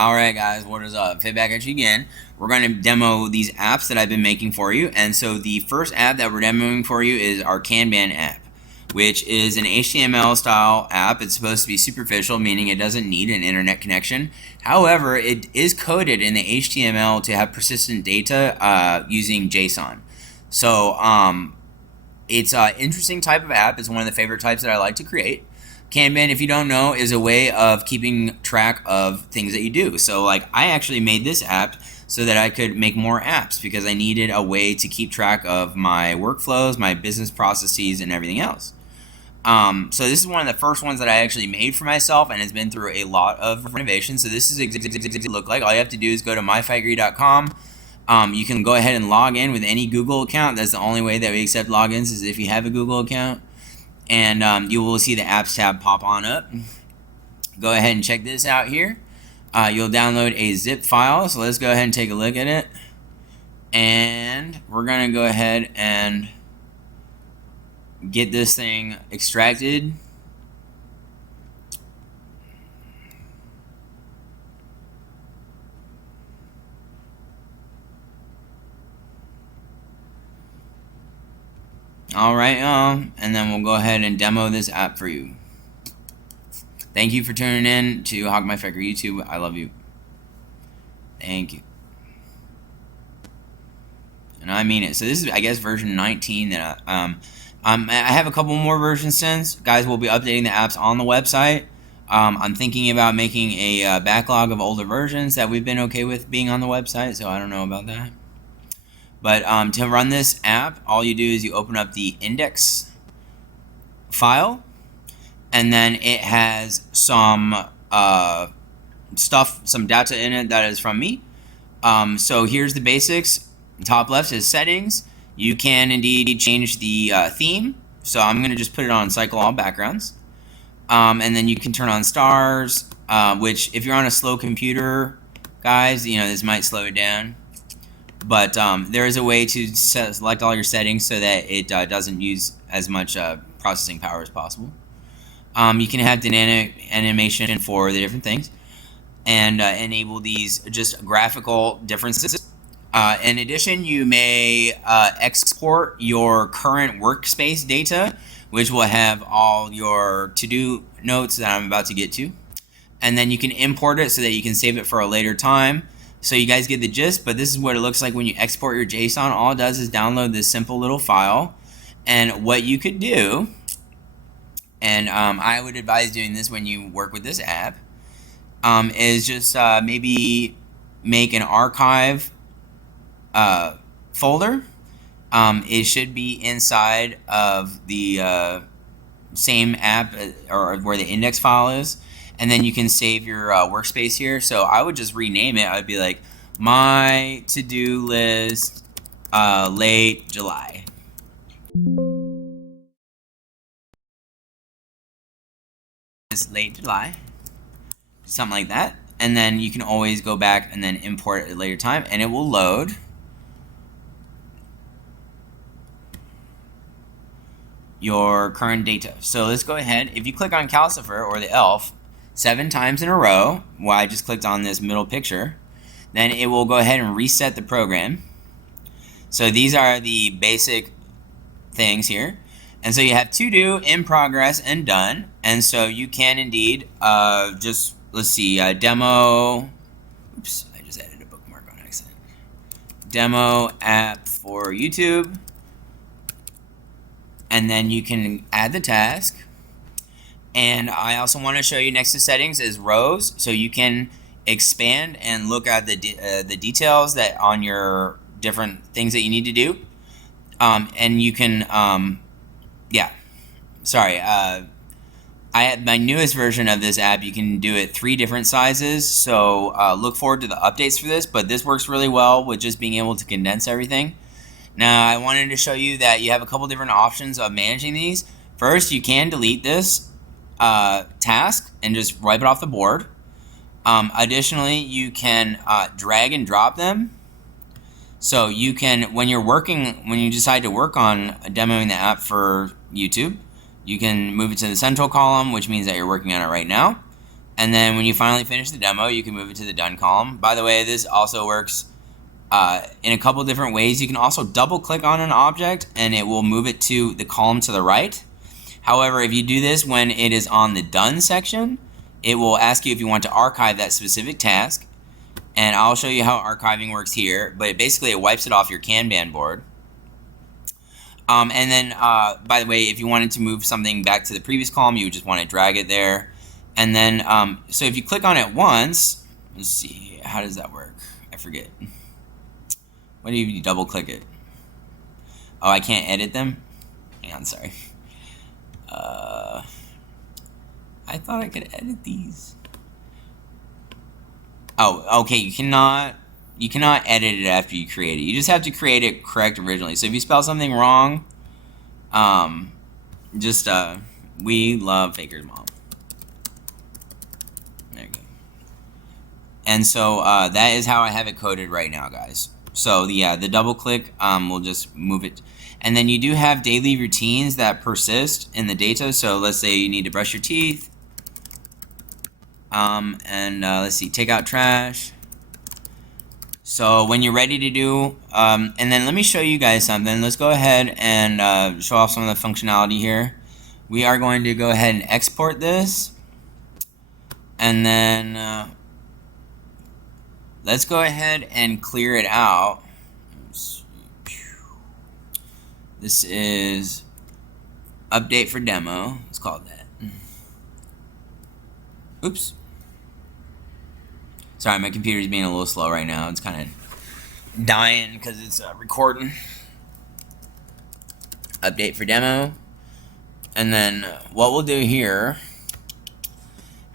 Alright guys, what is up? Fit back at you again. We're going to demo these apps that I've been making for you. And so the first app that we're demoing for you is our KANBAN app, which is an HTML style app. It's supposed to be superficial, meaning it doesn't need an internet connection. However, it is coded in the HTML to have persistent data using JSON. So it's an interesting type of app. It's one of the favorite types that I like to create. Kanban, if you don't know, is a way of keeping track of things that you do. So like I actually made this app so that I could make more apps because I needed a way to keep track of my workflows, my business processes, and everything else. So this is one of the first ones that I actually made for myself, and it's been through a lot of renovations. So this is exactly what it look like. All you have to do is go to myfitegre.com. You can go ahead and log in with any Google account. That's the only way that we accept logins, is if you have a Google account. And you will see the apps tab pop on up. Go ahead and check this out here. You'll download a zip file, so let's go ahead and take a look at it. And we're going to go ahead and get this thing extracted. Alright, and then we'll go ahead and demo this app for you. Thank you for tuning in to Myfitegre YouTube. I love you. Thank you. And I mean it. So this is, I guess, version 19 that I have a couple more versions since. Guys, we'll be updating the apps on the website. I'm thinking about making a backlog of older versions that we've been okay with being on the website, so I don't know about that. But to run this app, all you do is you open up the index file, and then it has some some data in it that is from me. So here's the basics. Top left is settings. You can indeed change the theme. So I'm going to just put it on cycle all backgrounds. And then you can turn on stars, which if you're on a slow computer, guys, this might slow it down. But there is a way to select all your settings so that it doesn't use as much processing power as possible. You can have dynamic animation for the different things and enable these just graphical differences. In addition, you may export your current workspace data, which will have all your to-do notes that I'm about to get to. And then you can import it so that you can save it for a later time. So you guys get the gist, but this is what it looks like when you export your JSON. All it does is download this simple little file. And what you could do, and I would advise doing this when you work with this app, is just maybe make an archive folder. It should be inside of the same app or where the index file is. And then you can save your workspace here. So I would just rename it. I would be like, my to-do list late July. It's late July. Something like that. And then you can always go back and then import it at a later time. And it will load. Your current data. So let's go ahead. If you click on Calcifer or the elf 7 times in a row, while I just clicked on this middle picture, then it will go ahead and reset the program. So these are the basic things here. And so you have to do, in progress, and done. And so you can indeed just, let's see, demo, oops, I just added a bookmark on accident. Demo app for YouTube. And then you can add the task. And I also want to show you next to settings is rows, so you can expand and look at the details that on your different things that you need to do. And you can, I had my newest version of this app. You can do it 3 different sizes, so look forward to the updates for this. But this works really well with just being able to condense everything. Now, I wanted to show you that you have a couple different options of managing these. First, you can delete this task and just wipe it off the board. Additionally, you can drag and drop them. So you can, when you decide to work on demoing the app for YouTube, you can move it to the central column, which means that you're working on it right now. And then when you finally finish the demo, you can move it to the done column. By the way, this also works in a couple different ways. You can also double click on an object and it will move it to the column to the right. However, if you do this when it is on the done section, it will ask you if you want to archive that specific task. And I'll show you how archiving works here, but basically it wipes it off your Kanban board. And then, by the way, if you wanted to move something back to the previous column, you would just want to drag it there. And then, so if you click on it once, let's see, how does that work? I forget. What do you double click it? Oh, I can't edit them? Hang on, sorry. I thought I could edit these. Oh, okay, you cannot edit it after you create it. You just have to create it correct originally. So if you spell something wrong, we love Faker's mom. There you go. And so that is how I have it coded right now, guys. So the double click will just move it. And then you do have daily routines that persist in the data. So let's say you need to brush your teeth. Let's see, take out trash. So when you're ready to do, and then let me show you guys something. Let's go ahead and show off some of the functionality here. We are going to go ahead and export this. And then let's go ahead and clear it out. This is update for demo. Let's call it that. Oops. Sorry, my computer's being a little slow right now. It's kind of dying because it's recording. Update for demo. And then what we'll do here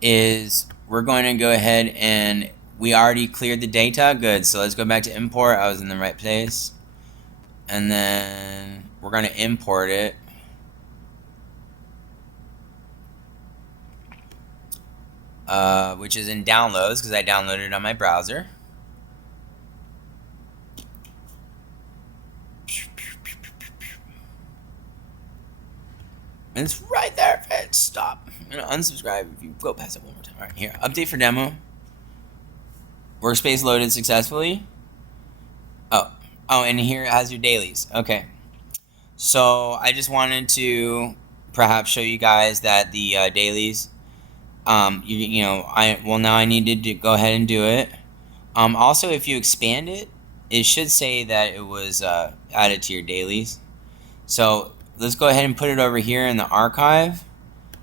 is we're going to go ahead and we already cleared the data. Good. So let's go back to import. I was in the right place. And then we're going to import it. Which is in downloads because I downloaded it on my browser. And it's right there. Stop. I'm going to unsubscribe if you go past it one more time. All right, here. Update for demo. Workspace loaded successfully. Oh, and here it has your dailies. Okay. So I just wanted to perhaps show you guys that the dailies, now I needed to go ahead and do it. Also, if you expand it, it should say that it was added to your dailies. So let's go ahead and put it over here in the archive.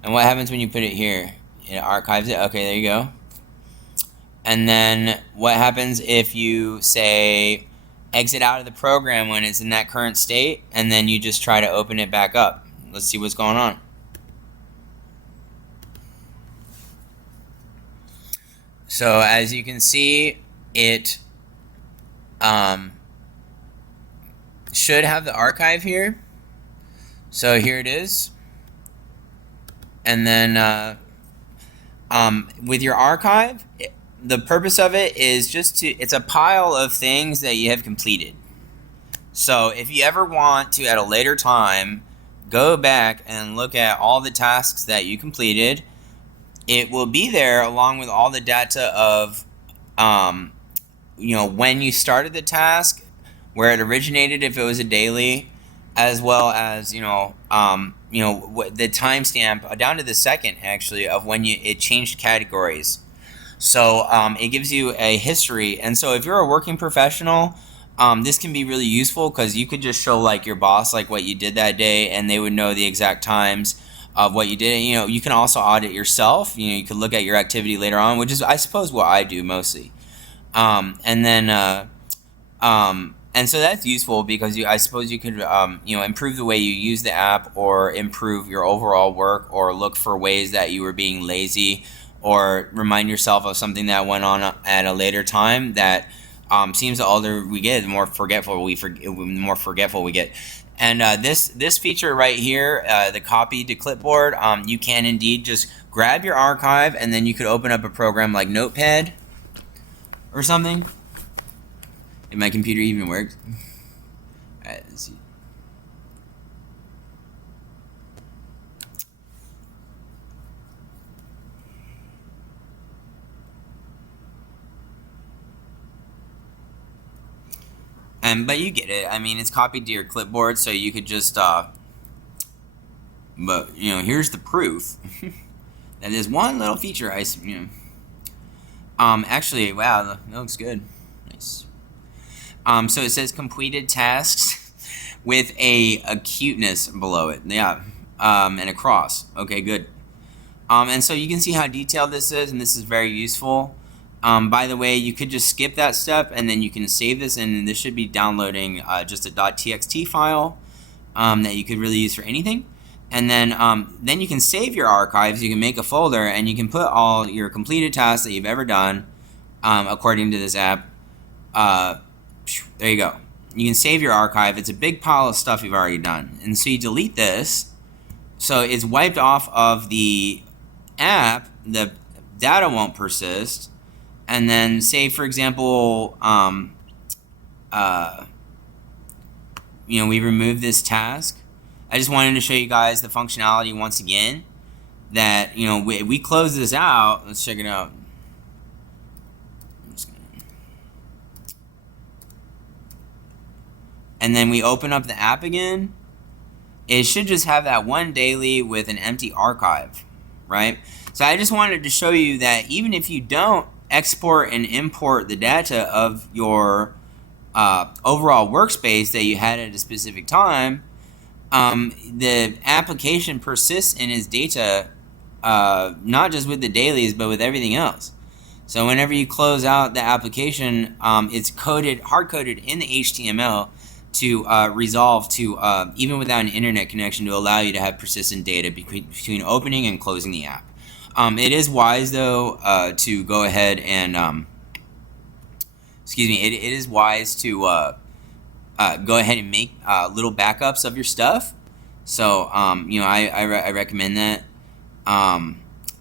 And what happens when you put it here? It archives it. Okay, there you go. And then what happens if you say exit out of the program when it's in that current state, and then you just try to open it back up? Let's see what's going on. So as you can see, it should have the archive here. So here it is. And then with your archive, the purpose of it is just to, it's a pile of things that you have completed. So if you ever want to at a later time go back and look at all the tasks that you completed, it will be there along with all the data of when you started the task, where it originated if it was a daily, as well as the timestamp down to the second actually of when it changed categories. So it gives you a history. And so if you're a working professional, this can be really useful because you could just show like your boss like what you did that day, and they would know the exact times of what you did. You can also audit yourself. You could look at your activity later on, which is I suppose what I do mostly. And so that's useful because I suppose you could improve the way you use the app, or improve your overall work, or look for ways that you were being lazy, or remind yourself of something that went on at a later time that seems the older we get, the more forgetful we get. And this feature right here, the copy to clipboard, you can indeed just grab your archive, and then you could open up a program like Notepad or something. If my computer even works. All right, let's see. But you get it. I mean, it's copied to your clipboard, so you could just, but, here's the proof that there's one little feature actually, wow, that looks good. Nice. So it says completed tasks with a cuteness below it. Yeah. And a cross. Okay, good. And so you can see how detailed this is, and this is very useful. By the way, you could just skip that step, and then you can save this, and this should be downloading just a .txt file that you could really use for anything. And then you can save your archives. You can make a folder, and you can put all your completed tasks that you've ever done according to this app. There you go. You can save your archive. It's a big pile of stuff you've already done. And so you delete this. So it's wiped off of the app. The data won't persist. And then say, for example, we remove this task. I just wanted to show you guys the functionality once again that, we close this out. Let's check it out. And then we open up the app again. It should just have that one daily with an empty archive, right? So I just wanted to show you that even if you don't export and import the data of your overall workspace that you had at a specific time, the application persists in its data, not just with the dailies, but with everything else. So whenever you close out the application, it's hard-coded in the HTML to resolve to, even without an internet connection, to allow you to have persistent data between opening and closing the app. It is wise, though, to go ahead and, it is wise to go ahead and make little backups of your stuff. So, I recommend that.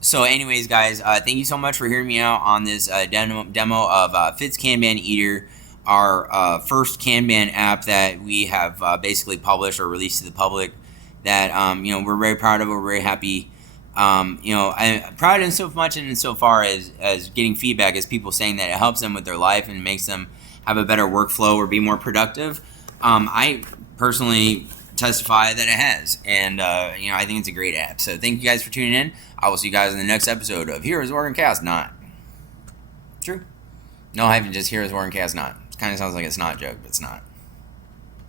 So anyways, guys, thank you so much for hearing me out on this demo of Fit's Kanban Eater, our first Kanban app that we have basically published or released to the public. That we're very proud of. We're very happy. I'm proud in so much and in so far as getting feedback, as people saying that it helps them with their life and makes them have a better workflow or be more productive. I personally testify that it has, and I think it's a great app. So thank you guys for tuning in. I will see you guys in the next episode of Heroes Oregon Cast. Not true. No, I haven't. Just Heroes Oregon Cast. Not. It kind of sounds like a snot joke, but it's not.